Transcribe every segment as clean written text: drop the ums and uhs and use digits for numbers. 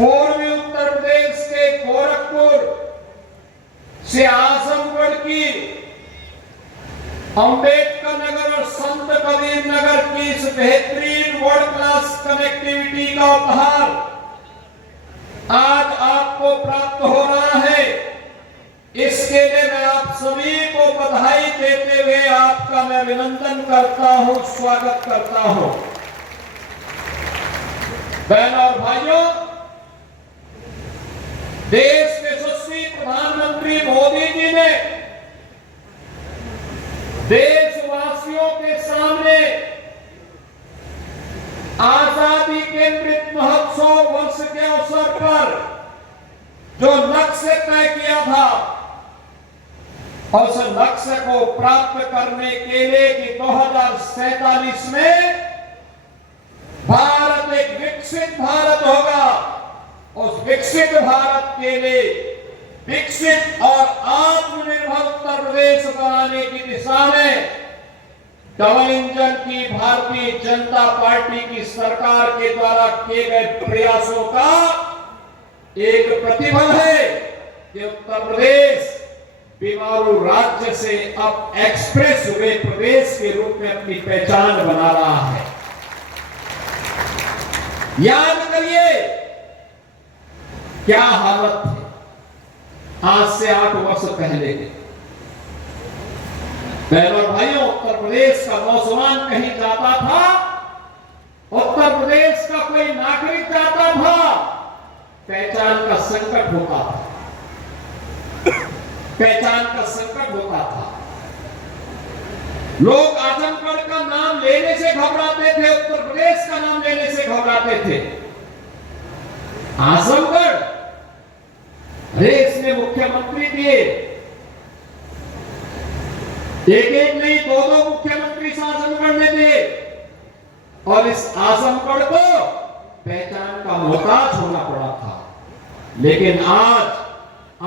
पूर्वी उत्तर प्रदेश के गोरखपुर से आजमगढ़ की अंबेडकर नगर और संत कबीर नगर की इस बेहतरीन वर्ल्ड क्लास कनेक्टिविटी का उपहार आज आपको प्राप्त हो रहा है। इसके लिए मैं आप सभी को बधाई देते हुए आपका मैं अभिनंदन करता हूं, स्वागत करता हूं। बहनों और भाइयों, देश के यशस्वी प्रधानमंत्री मोदी जी ने देशवासियों के सामने आजादी के अमृत महोत्सव वर्ष के अवसर पर जो लक्ष्य तय किया था, उस लक्ष्य को प्राप्त करने के लिए कि 2047 में भारत एक विकसित भारत होगा, उस विकसित भारत के लिए विकसित और आत्मनिर्भर उत्तर प्रदेश बनाने की दिशा में डबल इंजन की भारतीय जनता पार्टी की सरकार के द्वारा किए गए प्रयासों का एक प्रतिफल है कि उत्तर प्रदेश बीमारू राज्य से अब एक्सप्रेस वे प्रदेश के रूप में अपनी पहचान बना रहा है। याद करिए क्या हालत थी आज से 8 वर्ष पहले के। बहनों भाइयों, उत्तर प्रदेश का नौजवान कहीं जाता था, उत्तर प्रदेश का कोई नागरिक जाता था, पहचान का संकट होता था, पहचान का संकट होता था। लोग आजमगढ़ का नाम लेने से घबराते थे, उत्तर प्रदेश का नाम लेने से घबराते थे। आजमगढ़, अरे इसने मुख्यमंत्री दिए, एक नहीं 2 मुख्यमंत्री आजमगढ़ ने दिए, और इस आजमगढ़ को पहचान का मोहताज होना पड़ा था। लेकिन आज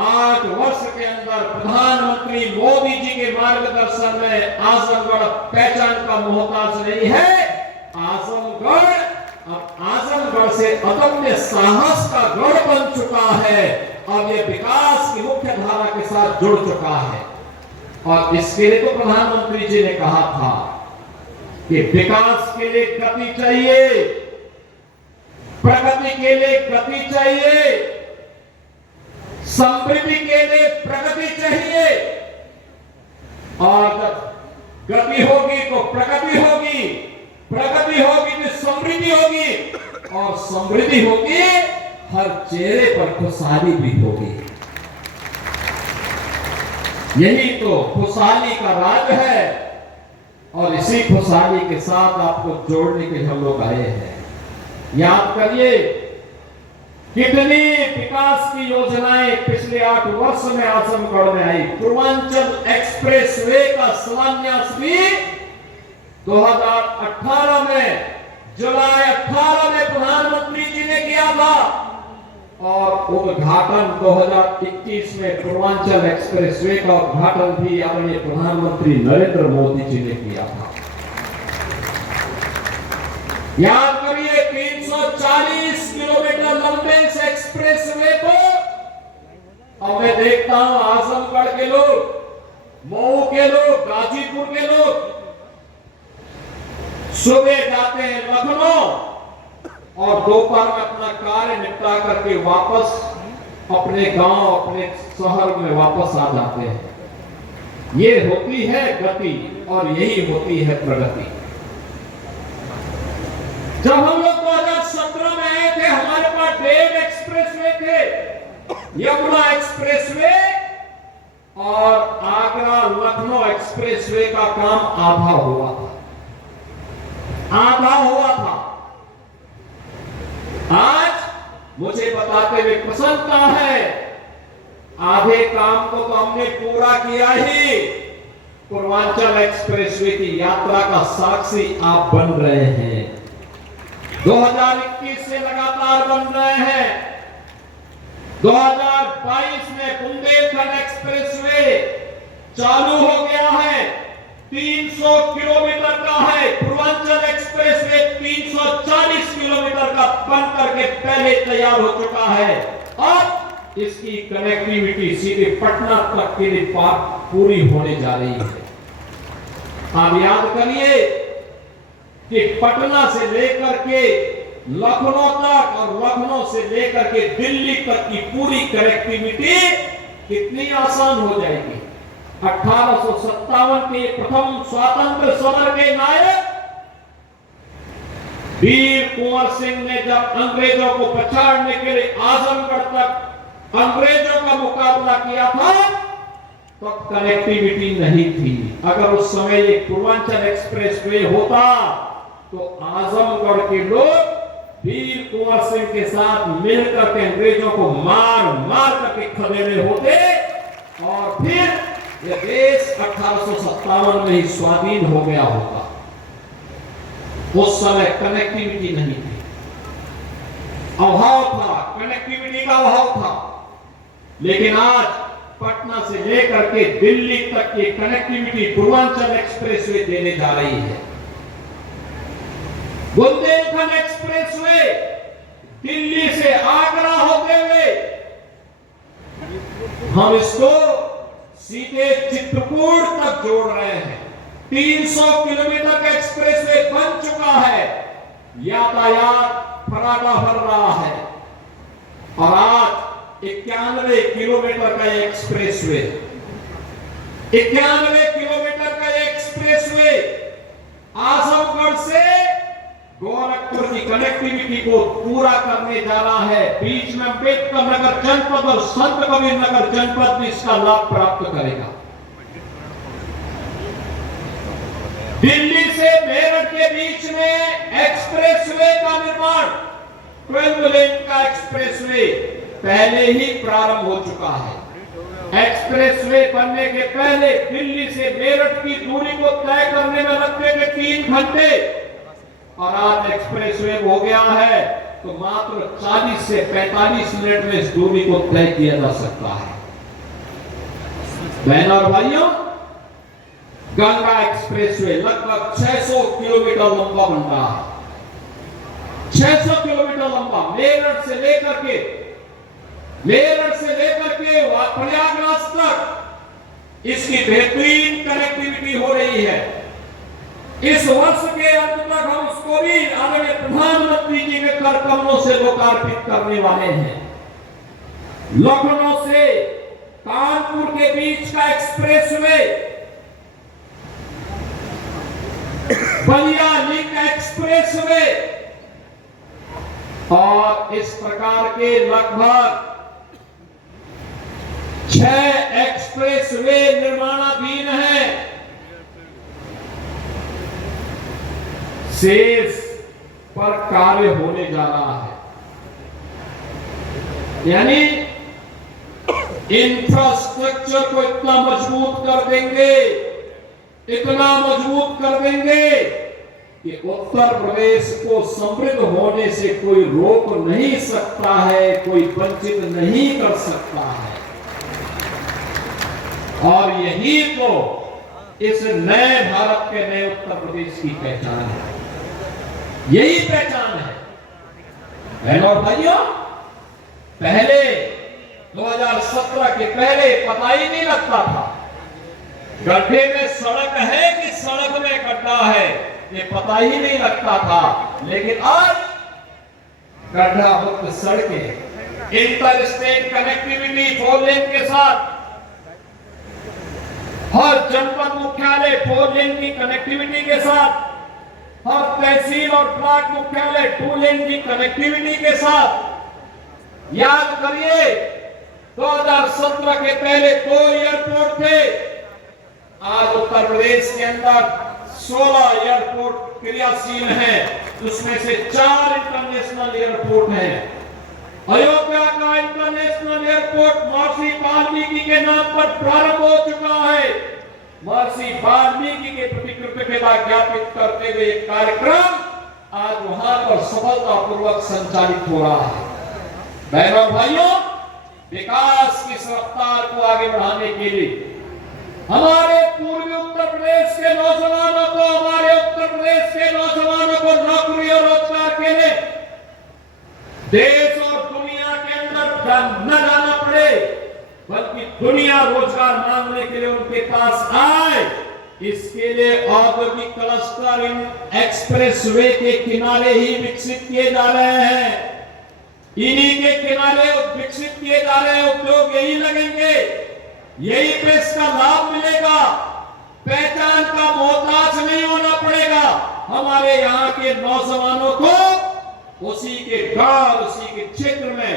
8 वर्ष के अंदर प्रधानमंत्री मोदी जी के मार्गदर्शन में आजमगढ़ पहचान का मोहताज नहीं है। आजमगढ़ अब आजमगढ़ से अदम्य साहस का गढ़ बन चुका है। अब यह विकास की मुख्य धारा के साथ जुड़ चुका है। और इसके लिए तो प्रधानमंत्री जी ने कहा था कि विकास के लिए गति चाहिए, प्रगति के लिए गति चाहिए, समृद्धि के लिए प्रगति चाहिए, और जब गति होगी तो प्रगति होगी, प्रगति होगी तो समृद्धि होगी, और समृद्धि होगी हर चेहरे पर खुशहाली भी होगी। यही तो खुशहाली का राज है, और इसी खुशहाली के साथ आपको जोड़ने के हम लोग आए हैं। याद करिए कितनी विकास की योजनाएं पिछले 8 वर्ष में आजमगढ़ में आई। पूर्वांचल एक्सप्रेसवे का शिलान्यास भी 2018 में, जुलाई 18 में प्रधानमंत्री जी ने किया था, और उद्घाटन 2021 में पूर्वांचल एक्सप्रेसवे का उद्घाटन भी आदरणीय प्रधानमंत्री नरेंद्र मोदी जी ने किया था। याद करिए 340 किलोमीटर लंबे इस एक्सप्रेसवे को अब मैं देखता हूं आजमगढ़ के लोग, मऊ के लोग, गाजीपुर के लोग सुबह जाते हैं लखनऊ और दोपहर में अपना कार्य निपटा करके वापस अपने गांव, अपने शहर में वापस आ जाते हैं। ये होती है गति और यही होती है प्रगति। जब हम लोग 2017 में आए थे, हमारे पास डेव एक्सप्रेसवे थे, यमुना एक्सप्रेसवे और आगरा लखनऊ एक्सप्रेसवे का काम आधा हुआ था, आधा हुआ था। आज मुझे बताते हुए प्रसन्नता है, आधे काम को तो हमने पूरा किया ही। पूर्वांचल एक्सप्रेसवे की यात्रा का साक्षी आप बन रहे हैं, 2021 से लगातार बन रहे हैं। 2022 में बुंदेलखंड एक्सप्रेसवे चालू हो गया है, 300 किलोमीटर का है, पूर्वांचल एक्सप्रेस वे 340 किलोमीटर का बन करके पहले तैयार हो चुका है। अब इसकी कनेक्टिविटी सीधे पटना तक के लिए पूरी होने जा रही है। आप याद करिए कि पटना से लेकर के लखनऊ तक और लखनऊ से लेकर के दिल्ली तक की पूरी कनेक्टिविटी कितनी आसान हो जाएगी। 1857 के प्रथम स्वतंत्र समर के नायक वीर कुंवर सिंह ने जब अंग्रेजों को पछाड़ने के लिए आजमगढ़ तक अंग्रेजों का मुकाबला किया था, तब कनेक्टिविटी नहीं थी। अगर उस समय ये पूर्वांचल एक्सप्रेसवे होता तो आजमगढ़ के लोग वीर कुंवर सिंह के साथ मिलकर के अंग्रेजों को मार मार करके खदेड़े होते और फिर यह देश 1857 में ही स्वाधीन हो गया होता। उस समय कनेक्टिविटी नहीं थी, अभाव था, कनेक्टिविटी का अभाव था। लेकिन आज पटना से लेकर के दिल्ली तक की कनेक्टिविटी पूर्वांचल एक्सप्रेसवे देने जा रही है। बुंदेलखंड एक्सप्रेसवे दिल्ली से आगरा होते हुए हम इसको सीधे चित्रकूट तक जोड़ रहे हैं। 300 किलोमीटर का एक्सप्रेसवे बन चुका है, यातायात फराटा भर रहा है। और आज 91 किलोमीटर का एक्सप्रेसवे, 91 किलोमीटर का एक्सप्रेसवे आजमगढ़ से गोरखपुर की कनेक्टिविटी को पूरा करने जा रहा है। बीच में अम्बेडकर नगर जनपद और संत कबीर नगर जनपद भी इसका लाभ प्राप्त करेगा। दिल्ली से मेरठ के बीच में एक्सप्रेसवे का निर्माण, 12 लेन का एक्सप्रेसवे पहले ही प्रारंभ हो चुका है। एक्सप्रेसवे बनने के पहले दिल्ली से मेरठ की दूरी को तय करने में लगते थे 3 घंटे, और आज एक्सप्रेसवे हो गया है तो मात्र 40 से 45 मिनट में इस दूरी को तय किया जा सकता है। बहनों और भाइयों, गंगा एक्सप्रेसवे लगभग 600 किलोमीटर लंबा बन रहा है। 600 किलोमीटर लंबा, मेरठ से लेकर के प्रयागराज तक इसकी बेहतरीन कनेक्टिविटी हो रही है। इस वर्ष के अंत तक हम उसको भी आदरणीय प्रधानमंत्री जी के कार्यक्रमों से लोकार्पित करने वाले हैं। लखनऊ से कानपुर के बीच का एक्सप्रेसवे, बलिया लिंक एक्सप्रेसवे और इस प्रकार के लगभग 6 एक्सप्रेसवे निर्माणाधीन है। शेष पर कार्य होने जा रहा है। यानी इंफ्रास्ट्रक्चर को इतना मजबूत कर देंगे, इतना मजबूत कर देंगे कि उत्तर प्रदेश को समृद्ध होने से कोई रोक नहीं सकता है, कोई वंचित नहीं कर सकता है। और यही तो इस नए भारत के नए उत्तर प्रदेश की पहचान है, यही पहचान है। बहनों और भाइयों, पहले 2017 के पहले पता ही नहीं लगता था गड्ढे में सड़क है कि सड़क में गड्ढा है, ये पता ही नहीं लगता था। लेकिन आज गड्ढा मुक्त सड़कें, इंटर स्टेट कनेक्टिविटी 4 लेन के साथ, हर जनपद मुख्यालय 4 लेन की कनेक्टिविटी के साथ, हर तहसील और ब्लॉक मुख्यालय 2 लेन की कनेक्टिविटी के साथ। याद करिए 2017 के पहले 2 एयरपोर्ट थे, आज उत्तर प्रदेश के अंदर 16 एयरपोर्ट क्रियाशील हैं, उसमें से 4 इंटरनेशनल एयरपोर्ट हैं। अयोध्या का इंटरनेशनल एयरपोर्ट महर्षि वाल्मीकि के नाम पर प्रारंभ हो चुका है। महर्षि वाल्मीकि के प्रति कृतज्ञता ज्ञापित करते हुए कार्यक्रम आज वहां पर सफलतापूर्वक संचालित हो रहा है। बहनों और भाइयों, विकास की रफ्तार को आगे बढ़ाने के लिए हमारे पूर्वी उत्तर प्रदेश के नौजवानों को, हमारे उत्तर प्रदेश के नौजवानों को नौकरी और रोजगार के लिए देश और दुनिया के अंदर न जाना पड़े, बल्कि दुनिया रोजगार मांगने के लिए उनके पास आए, इसके लिए औद्योगिक क्लस्टर इन एक्सप्रेसवे के किनारे ही विकसित किए जा रहे हैं। इन्हीं के किनारे विकसित किए जा रहे उद्योग यही लगेंगे, यही पे इसका लाभ मिलेगा। पहचान का मोहताज नहीं होना पड़ेगा। हमारे यहाँ के नौजवानों को उसी के गांव, उसी के क्षेत्र में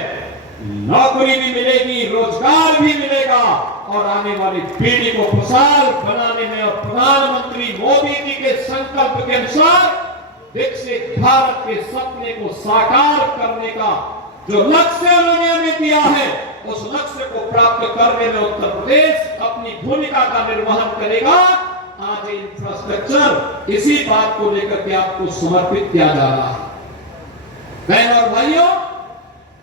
नौकरी भी मिलेगी, रोजगार भी मिलेगा और आने वाली पीढ़ी को खुशहाल बनाने में और प्रधानमंत्री मोदी जी के संकल्प के अनुसार विकसित भारत के सपने को साकार करने का जो लक्ष्य उन्होंने हमें दिया है, उस लक्ष्य को प्राप्त करने में उत्तर प्रदेश अपनी भूमिका का निर्वहन करेगा। आज इंफ्रास्ट्रक्चर इसी बात को लेकर के आपको समर्पित किया जा रहा है। बहन और भाइयों,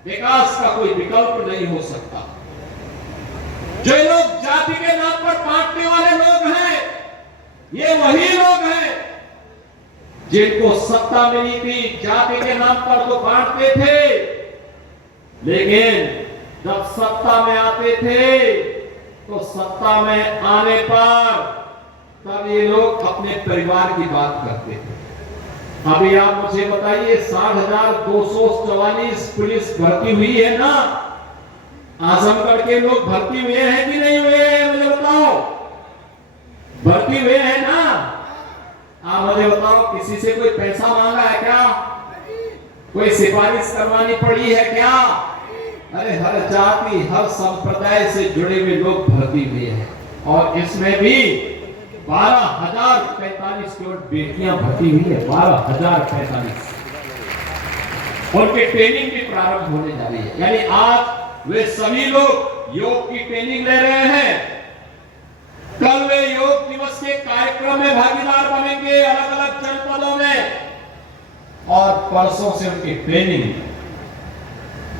विकास का कोई विकल्प नहीं हो सकता। जो लोग जाति के नाम पर बांटने वाले लोग हैं, ये वही लोग हैं जिनको सत्ता मिली थी, जाति के नाम पर तो बांटते थे, लेकिन जब सत्ता में आते थे तो सत्ता में आने पर तब ये लोग अपने परिवार की बात करते थे। अभी आप मुझे बताइए, 60,244 पुलिस भर्ती हुई है ना? आजमगढ़ के लोग भर्ती हुए हैं कि नहीं हुए हैं? मुझे बताओ, भर्ती हुए हैं ना? आप मुझे बताओ, किसी से कोई पैसा मांगा है क्या? कोई सिफारिश करवानी पड़ी है क्या? अरे हर जाति, हर संप्रदाय से जुड़े हुए लोग भर्ती हुए हैं और इसमें भी 12,045 केवल बेटियां भर्ती हुई है। 12,045। उनकी ट्रेनिंग भी प्रारंभ होने जा रही है, यानी आज वे सभी लोग योग की ट्रेनिंग ले रहे हैं। कल वे योग दिवस के कार्यक्रम में भागीदार बनेंगे अलग अलग जनपदों में और परसों से उनकी ट्रेनिंग।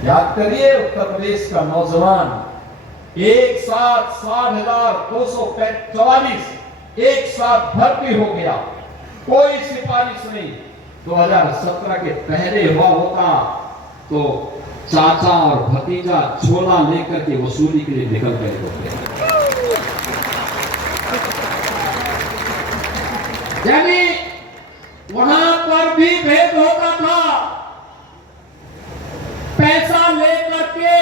याद करिए, उत्तर प्रदेश का नौजवान एक साथ 60,244 एक साथ भर्ती हो गया, कोई सिफारिश नहीं। 2017 के पहले हुआ होता तो चाचा और भतीजा झोला लेकर के वसूली के लिए निकल गए होते। यानी वहां पर भी भेद होता था। पैसा लेकर के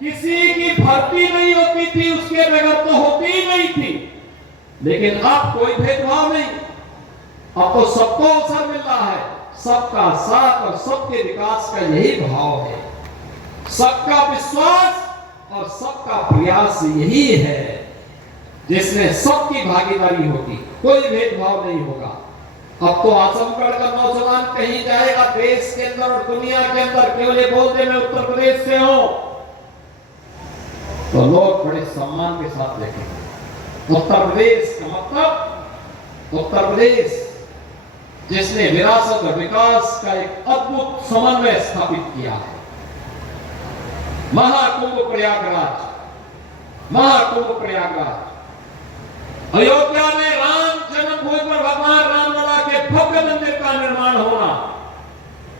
किसी की भर्ती नहीं होती थी, उसके बगैर तो होती ही नहीं थी। लेकिन अब कोई भेदभाव नहीं, अब तो सबको अवसर मिल रहा है। सबका साथ और सबके विकास का यही भाव है, सबका विश्वास और सबका प्रयास यही है, जिसमें सबकी भागीदारी होगी, कोई भेदभाव नहीं होगा। अब तो आजमगढ़ का नौजवान कहीं जाएगा देश के अंदर और दुनिया के अंदर, केवल ये बोल दे मैं उत्तर प्रदेश से हूं, तो लोग बड़े सम्मान के साथ देखेंगे। उत्तर प्रदेश का मतलब उत्तर प्रदेश जिसने विरासत और विकास का एक अद्भुत समन्वय स्थापित किया है। महाकुंभ प्रयागराज, महाकुंभ प्रयागराज, अयोध्या में राम जन्मभूमि पर भगवान रामलला के भव्य मंदिर का निर्माण होना,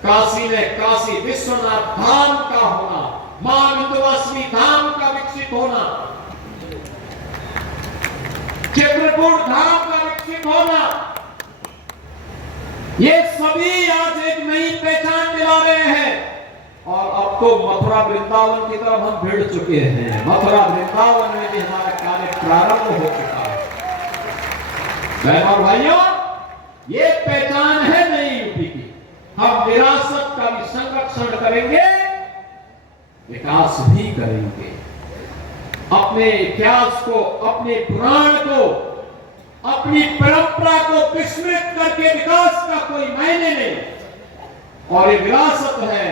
काशी में काशी विश्वनाथ धाम का होना, मां विंध्यवासिनी धाम का विकसित होना, चित्रकूट धाम का विकसित होना, ये सभी आज एक नई पहचान दिला रहे हैं। और अब तो मथुरा वृंदावन की तरफ हम भिड़ चुके हैं। मथुरा वृंदावन में भी हमारा कार्य प्रारंभ हो चुका है। बहनों और भाइयों, ये पहचान है नई यूपी की। हम विरासत का भी संरक्षण करेंगे, विकास भी करेंगे। अपने इतिहास को, अपने पुराण को, अपनी परंपरा को विस्मृत करके विकास का कोई मायने नहीं। और ये विरासत है,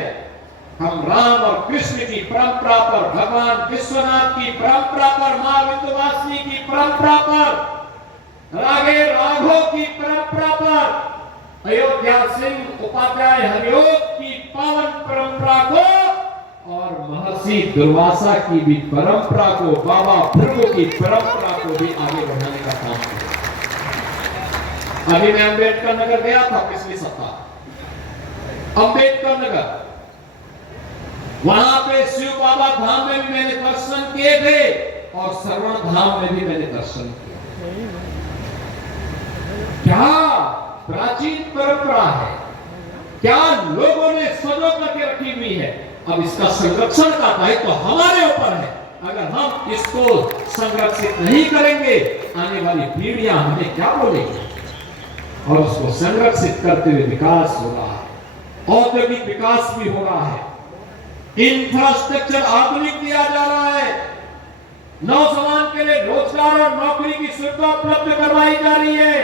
हम राम और कृष्ण की परंपरा पर, भगवान विश्वनाथ की परंपरा पर, मां विंध्यवासिनी की परंपरा पर, रागे राघव की परंपरा पर, अयोध्या सिंह उपाध्याय हरियोग की पावन परंपरा को और महर्षि दुर्वासा की भी परंपरा को, बाबा भृगु की परंपरा को भी आगे बढ़ाने का अभी मैं अंबेडकर नगर गया था पिछली सप्ताह, अंबेडकर नगर, वहां पे शिव बाबा धाम में भी मैंने दर्शन किए थे और श्रवण धाम में भी मैंने दर्शन किया। क्या प्राचीन परंपरा है, क्या लोगों ने सजो करके रखी हुई है। अब इसका संरक्षण का दायित्व तो हमारे ऊपर है। अगर हम इसको संरक्षित नहीं करेंगे, आने वाली पीढ़ियां हमें क्या बोलेंगी। और उसको संरक्षित करते हुए विकास हो रहा है, औद्योगिक विकास भी हो रहा है, इंफ्रास्ट्रक्चर आधुनिक दिया जा रहा है, नौजवान के लिए रोजगार और नौकरी की सुविधा उपलब्ध करवाई जा रही है,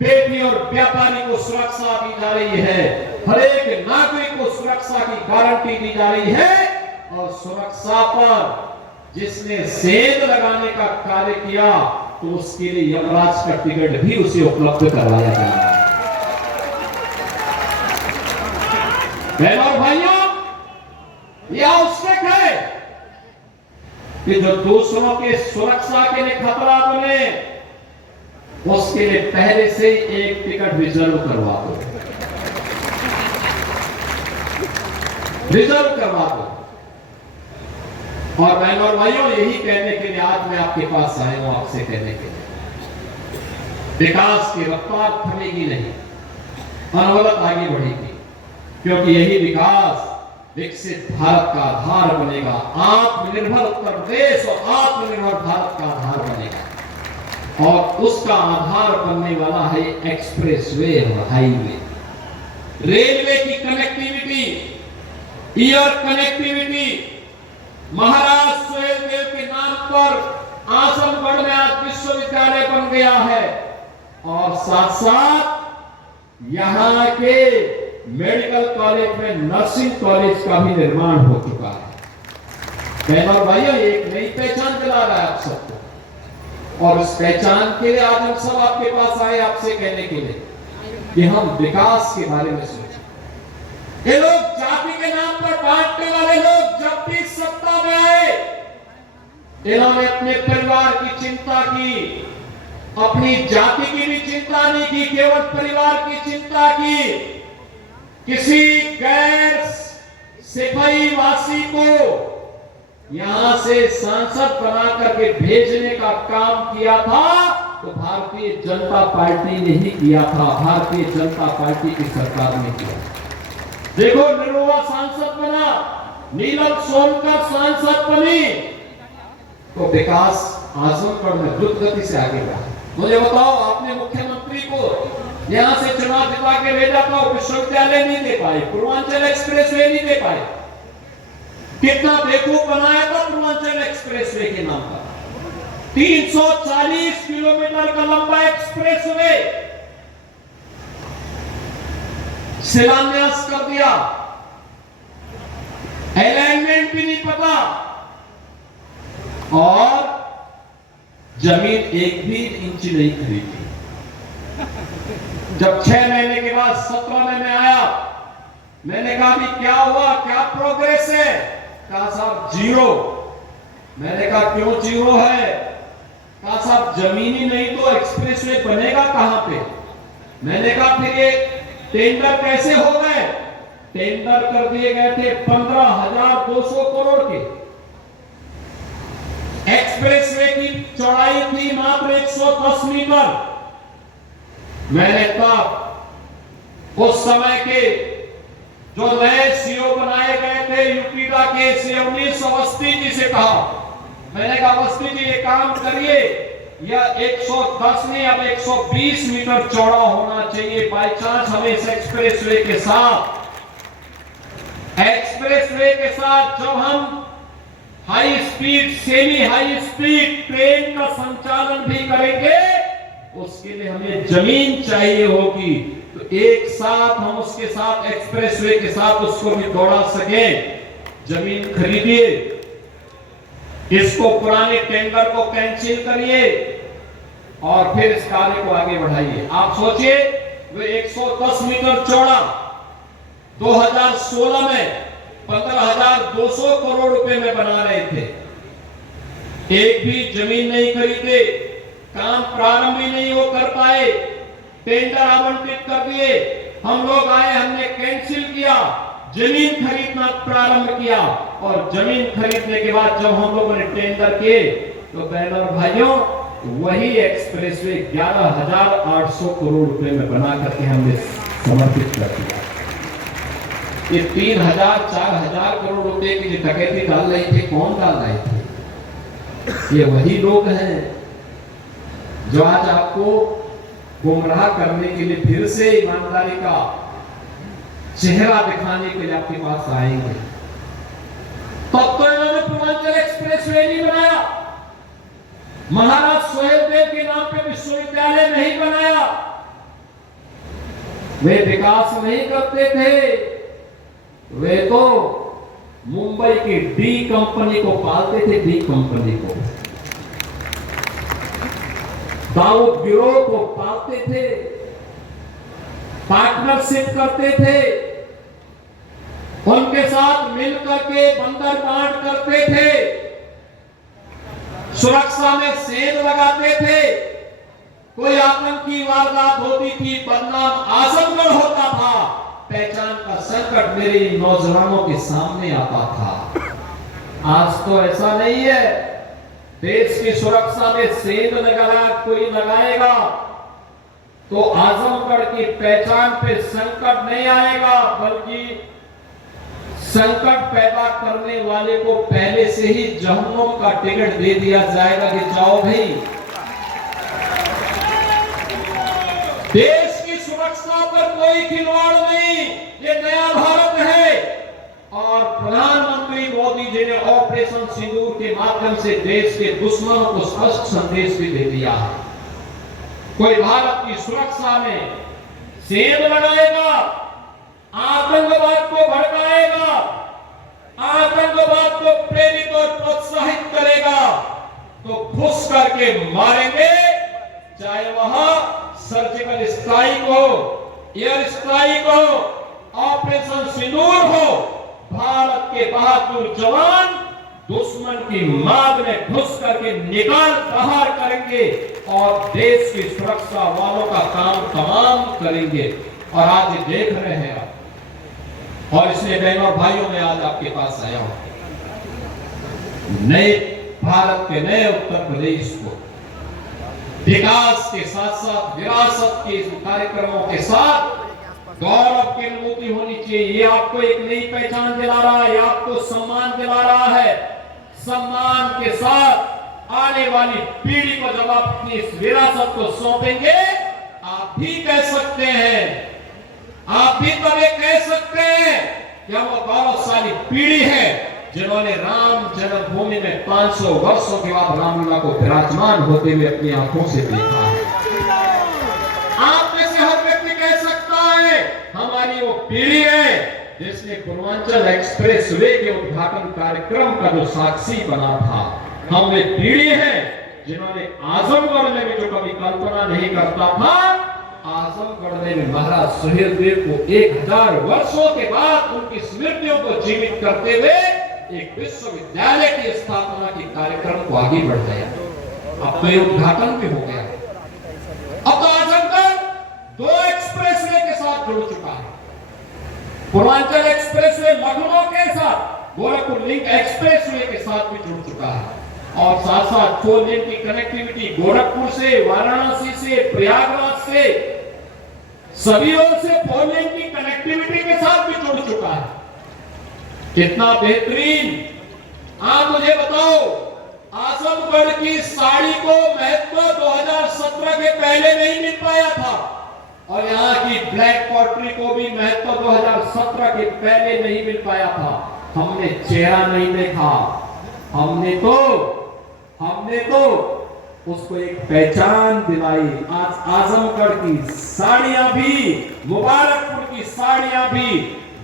बेटी और व्यापारी को सुरक्षा दी जा रही है, हर एक नागरिक को सुरक्षा की गारंटी दी जा रही है। और सुरक्षा पर जिसने सेंध लगाने का कार्य किया तो उसके लिए यमराज का टिकट भी उसे उपलब्ध करवाया जा रहा है। बहनों और भाइयों, यह आवश्यक है कि जो दूसरों के सुरक्षा के लिए खतरा बने, उसके लिए पहले से एक टिकट रिजर्व करवा दो, रिजर्व करवा दो। और बहनों और भाइयों, यही कहने के लिए आज मैं आपके पास आया हूं, आपसे कहने के लिए विकास की रफ्तार थमेगी नहीं, अनवरत आगे बढ़ेगी, क्योंकि यही विकास विकसित भारत का आधार बनेगा। आत्मनिर्भर उत्तर प्रदेश और आत्मनिर्भर भारत का आधार बनेगा। और उसका आधार बनने वाला है एक्सप्रेसवे और हाईवे, रेलवे की कनेक्टिविटी, एयर कनेक्टिविटी। महाराज सुहेलदेव के नाम पर आजमगढ़ में आज विश्वविद्यालय बन गया है और साथ साथ यहाँ के मेडिकल कॉलेज में नर्सिंग कॉलेज का भी निर्माण हो चुका है। बहनों और भाइयों, एक नई पहचान दिला रहा है आप सबको, और इस पहचान के लिए आज हम सब आपके पास आए, आपसे कहने के लिए कि हम विकास के बारे में सोचें। ये लोग जाति के नाम पर बांटने वाले लोग जब भी सत्ता में आए, इन्होंने अपने परिवार की चिंता की, अपनी जाति की भी चिंता नहीं की, केवल परिवार की चिंता की। किसी गैर सिपाही वासी को यहां से सांसद बना करके भेजने का काम किया था तो भारतीय जनता पार्टी ने ही किया था, भारतीय जनता पार्टी की सरकार ने किया। देखो, निरुआ सांसद बना, नीलम सोनकर सांसद बनी, तो विकास आजमगढ़ में द्रुत गति से आगे बढ़ा। मुझे बताओ, आपने मुख्यमंत्री को यहां से चुनाव जिता के भेजा था, विश्वविद्यालय नहीं दे पाए, पूर्वांचल एक्सप्रेसवे नहीं दे पाए। कितना बेवकूफ बनाया था पूर्वांचल एक्सप्रेसवे के नाम पर। 340 किलोमीटर का लंबा एक्सप्रेसवे शिलान्यास कर दिया, अलाइनमेंट भी नहीं पता, और जमीन एक भी इंच नहीं खरीदी। जब 6 महीने के बाद 17 में मैं आया, मैंने कहा भी क्या हुआ, क्या प्रोग्रेस है? कहा साहब जीरो। मैंने कहा क्यों जीरो है? कहा साहब जमीन ही नहीं तो एक्सप्रेसवे बनेगा कहां पे? मैंने कहा फिर ये टेंडर कैसे हो गए? टेंडर कर दिए गए थे 15,200 करोड़ के। एक्सप्रेसवे की चौड़ाई थी मात्र 110 मीटर। मैंने तब उस समय के जो नए सीओ बनाए गए थे यूपीडा के अवनीश अवस्थी जी से कहा, मैंने कहा अवस्थी जी ये काम करिए, यह 110 नहीं अब 120 मीटर चौड़ा होना चाहिए। बाई चांस हमें इस एक्सप्रेसवे के साथ जब हम high speed, semi high speed train का संचालन भी करेंगे, उसके लिए हमें जमीन चाहिए होगी। तो एक साथ हम उसके साथ एक्सप्रेसवे के साथ उसको भी दौड़ा सके, जमीन खरीदिए, इसको पुराने टेंडर को कैंसिल करिए और फिर इस कार्य को आगे बढ़ाइए। आप सोचिए, वे 110 मीटर चौड़ा 2016 में 15,200 करोड़ रुपए में बना रहे थे। एक भी जमीन नहीं खरीदे, काम प्रारंभ ही नहीं वो कर पाए। टेंडर आवंटित कर दिए, हम लोग आए, हमने कैंसिल किया, जमीन खरीदना प्रारंभ किया। और जमीन खरीदने के बाद जब हम लोगों ने टेंडर किए तो बहनों और भाइयों वही एक्सप्रेसवे 11,800 करोड़ रुपए में बना करके हमने समर्पित कर दिया। ये 3,000-4,000 करोड़ रुपए की जो डकैती डाल रही थी, कौन डाल रहे थे? ये वही लोग हैं जो आज आपको गुमराह करने के लिए फिर से ईमानदारी का चेहरा दिखाने के लिए आपके पास आएंगे। तब तो इन्होंने पूर्वांचल एक्सप्रेसवे नहीं बनाया, महाराज सोहेलदेव के नाम पे विश्वविद्यालय नहीं बनाया, वे विकास नहीं करते थे, वे तो मुंबई की डी कंपनी को पालते थे, डी कंपनी को, दाऊद गिरोह को पालते थे, पार्टनरशिप करते थे, उनके साथ मिलकर के बंदरगांठ करते थे, सुरक्षा में सेंध लगाते थे, कोई आतंकी वारदात होती थी, बदनाम आजमगढ़ होता था, पहचान का संकट मेरे नौजवानों के सामने आता था। आज तो ऐसा नहीं है, देश की सुरक्षा में सेंध कोई लगाएगा तो आजमगढ़ की पहचान पे संकट नहीं आएगा, बल्कि संकट पैदा करने वाले को पहले से ही जहन्नुम का टिकट दे दिया जाएगा कि जाओ भाई। देश की सुरक्षा पर कोई खिलवाड़ नहीं, ये नया भारत है। और प्रधानमंत्री मोदी जी ने ऑपरेशन सिंदूर के माध्यम से देश के दुश्मनों को स्पष्ट संदेश भी दे दिया है। कोई भारत की सुरक्षा में सेंध लगाएगा, आतंकवाद को भड़काएगा, आतंकवाद को प्रेरित और प्रोत्साहित करेगा तो घुस करके मारेंगे, चाहे वह सर्जिकल स्ट्राइक हो, एयर स्ट्राइक हो, ऑपरेशन सिंदूर हो। भारत के बहादुर जवान दुश्मन की माद में घुस करके निकाल प्रहार करेंगे और देश की सुरक्षा वालों का काम तमाम करेंगे। और आज देख रहे हैं आप, और इसलिए बहनों और भाइयों में आज आपके पास आया हूं, नए भारत के नए उत्तर प्रदेश को विकास के साथ साथ विरासत के कार्यक्रमों के साथ गौरव की अनुभूति होनी चाहिए। ये आपको एक नई पहचान दिला रहा है, आपको सम्मान दिला रहा है। सम्मान के साथ आने वाली पीढ़ी को जब आप अपनी इस विरासत को सौंपेंगे, आप भी कह सकते हैं, आप भी तब ये कह सकते हैं कि वो गौरवशाली पीढ़ी है जिन्होंने राम जन्मभूमि में 500 वर्षों के बाद रामलीला को विराजमान होते हुए अपनी आंखों से देखा है। आप में से हर व्यक्ति कह सकता है हमारी वो पीढ़ी है जिसने पूर्वांचल एक्सप्रेसवे के उद्घाटन कार्यक्रम का जो साक्षी बना था। हम वे पीढ़ी है जिन्होंने आजमगढ़ में भी जो कभी कल्पना नहीं करता था, आजमगढ़ में महाराज सोहेलदेव को 1000 वर्षों के बाद उनकी स्मृतियों को जीवित करते हुए एक विश्वविद्यालय की स्थापना के कार्यक्रम को आगे बढ़ गया। अब तो ये उद्घाटन भी हो गया। अब तो आजमगढ़ 2 एक्सप्रेसवे के साथ जुड़ चुका है। पूर्वांचल एक्सप्रेसवे लखनऊ के साथ, गोरखपुर लिंक एक्सप्रेसवे के साथ भी जुड़ चुका है। और साथ साथ 4 लेन की कनेक्टिविटी गोरखपुर से, वाराणसी से, प्रयागराज से, सभी ओर से 4 लेन की कनेक्टिविटी के साथ भी जुड़ चुका है। कितना बेहतरीन। आप मुझे बताओ, आजमगढ़ की साड़ी को महत्व 2017 के पहले नहीं मिल पाया था, और यहाँ की ब्लैक पॉटरी को भी महत्व 2017 के पहले नहीं मिल पाया था। हमने चेहरा नहीं देखा, हमने तो उसको एक पहचान दिलाई। आज आजमगढ़ की साड़ियां भी, मुबारकपुर की साड़ियां भी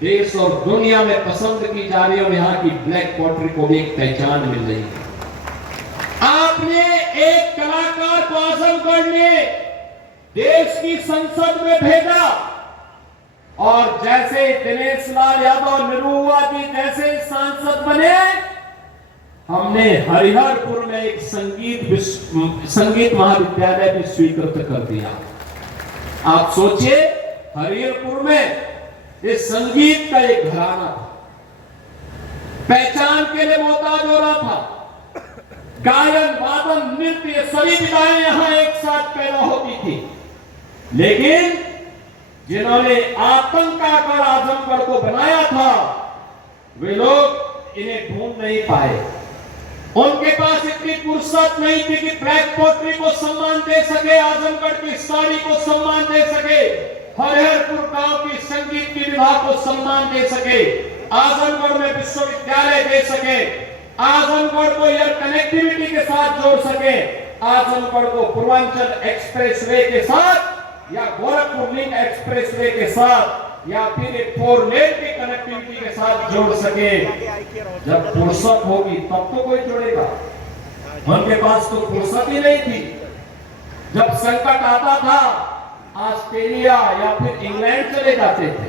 देश और दुनिया में पसंद की जा रही है, और यहाँ की ब्लैक पॉटरी को भी एक पहचान मिल रही है। आपने एक कलाकार को आजमगढ़ ने देश की संसद में भेजा, और जैसे दिनेश लाल यादव निरुआ जी जैसे सांसद बने, हमने हरिहरपुर में एक संगीत महाविद्यालय भी स्वीकृत कर दिया। आप सोचिए, हरिहरपुर में इस संगीत का एक घराना था, पहचान के लिए मोहताज हो रहा था। गायन, वादन, नृत्य, सभी विधाएं यहां एक साथ पैदा होती थी। लेकिन जिन्होंने आतंक का गढ़ आजमगढ़ को बनाया था, वे लोग इन्हें ढूंढ नहीं पाए। उनके पास इतनी फुर्सत नहीं थी कि ब्लैक पोट्री को सम्मान दे सके, आजमगढ़ की साड़ी को सम्मान दे सके, हरिहरपुर गांव की संगीत की विधा को सम्मान दे सके, आजमगढ़ में विश्वविद्यालय दे सके, आजमगढ़ को एयर कनेक्टिविटी के साथ जोड़ सके, आजमगढ़ को पूर्वांचल एक्सप्रेसवे के साथ या गोरखपुर लिंक एक्सप्रेसवे के साथ या फिर एक 4 लेन की कनेक्टिविटी के साथ जोड़ सके। जब फुर्सत होगी तब तो कोई जोड़ेगा, उनके पास तो फुर्सत ही नहीं थी। जब संकट आता था, ऑस्ट्रेलिया या फिर इंग्लैंड चले जाते थे,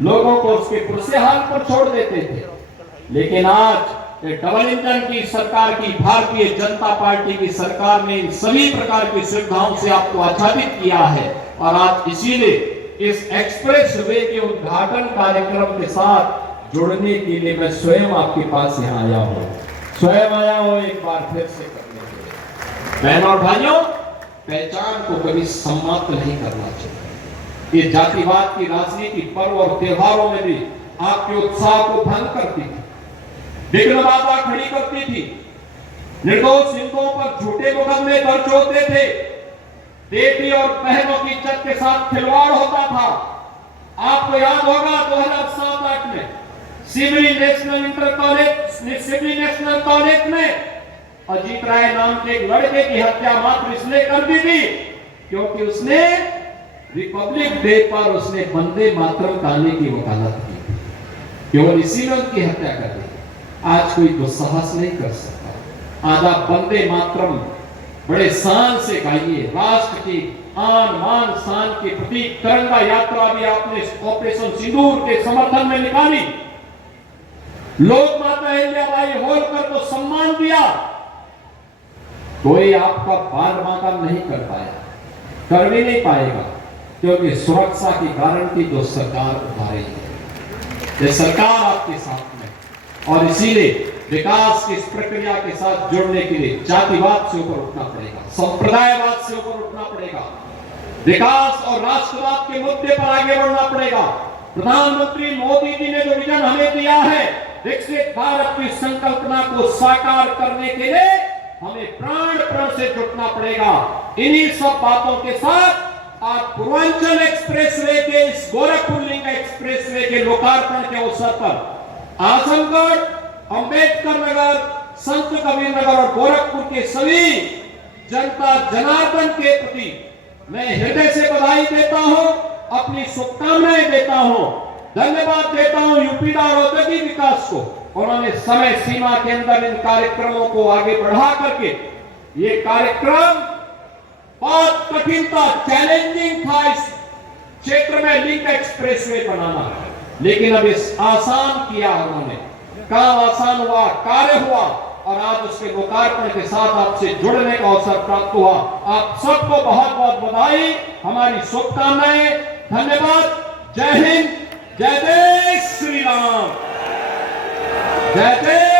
लोगों को उसके पुरसे हाल पर छोड़ देते थे। लेकिन आज डबल इंजन की सरकार की, भारतीय जनता पार्टी की सरकार ने इन सभी प्रकार की सुविधाओं से आपको आच्छादित किया है। और आज इसीलिए इस एक्सप्रेस वे के उद्घाटन कार्यक्रम के साथ जुड़ने के लिए मैं स्वयं आपके पास यहाँ आया हूँ, स्वयं आया हूँ एक बार फिर से करने के लिए। बहनों और भाइयों, पहचान को कभी सम्मानित नहीं करना चाहिए। ये जातिवाद की राजनीति पर्व और त्योहारों में भी आपके उत्साह को भंग करती थी, विघ्न बाधा खड़ी करती थी, निर्दोष हिंदुओं पर झूठे मुकदमे दर्ज होते थे, बेटी और बहनों की इज्जत के साथ खिलवाड़ होता था। आपको याद होगा 2007-8 में सिवनी नेशनल कॉलेज में अजीत राय नाम के एक लड़के की हत्या मात्र इसलिए कर दी थी क्योंकि उसने रिपब्लिक डे पर उसने वंदे मातरम गाने की वकालत की, केवल इसी में उनकी हत्या कर दी। आज कोई दुस्साहस नहीं कर सकता। आज आप वंदे मातरम बड़े शान से गाइए, राष्ट्र की आन मान शान के प्रतीक तिरंगा यात्रा भी आपने ऑपरेशन सिंदूर के समर्थन में निकाली, लोक माता अहिल्याबाई होलकर को सम्मान दिया। कोई आपका बाल मातम नहीं कर पाया, कर भी नहीं पाएगा, क्योंकि सुरक्षा की गारंटी जो सरकार उठा रही है, ये सरकार आपके साथ में। और इसीलिए विकास की इस प्रक्रिया के साथ जुड़ने के लिए जातिवाद से ऊपर उठना पड़ेगा, संप्रदायवाद से ऊपर उठना पड़ेगा, विकास और राष्ट्रवाद के मुद्दे पर आगे बढ़ना पड़ेगा। प्रधानमंत्री मोदी जी ने जो विजन हमें दिया है, विकसित भारत की संकल्पना को साकार करने के लिए हमें प्राण प्रण से जुटना पड़ेगा। इन्हीं सब बातों के साथ आज पूर्वांचल एक्सप्रेसवे के, इस गोरखपुर लिंक एक्सप्रेसवे के लोकार्पण के अवसर पर आजमगढ़, अंबेडकर नगर, संत कबीर नगर और गोरखपुर के सभी जनता जनार्दन के प्रति मैं हृदय से बधाई देता हूं, अपनी शुभकामनाएं देता हूं, धन्यवाद देता हूं यूपीडा और औद्योगिक विकास को। उन्होंने समय सीमा के अंदर इन कार्यक्रमों को आगे बढ़ा करके, ये कार्यक्रम बहुत कठिन था, चैलेंजिंग था इस क्षेत्र में लिंक एक्सप्रेसवे बनाना, लेकिन अब इस आसान किया उन्होंने, काम आसान हुआ, कार्य हुआ और आज उसके लोकार्पण के साथ आपसे जुड़ने का अवसर प्राप्त हुआ। आप सबको बहुत बहुत बधाई, हमारी शुभकामनाएं, धन्यवाद। जय हिंद, जय जय श्री राम, जय जय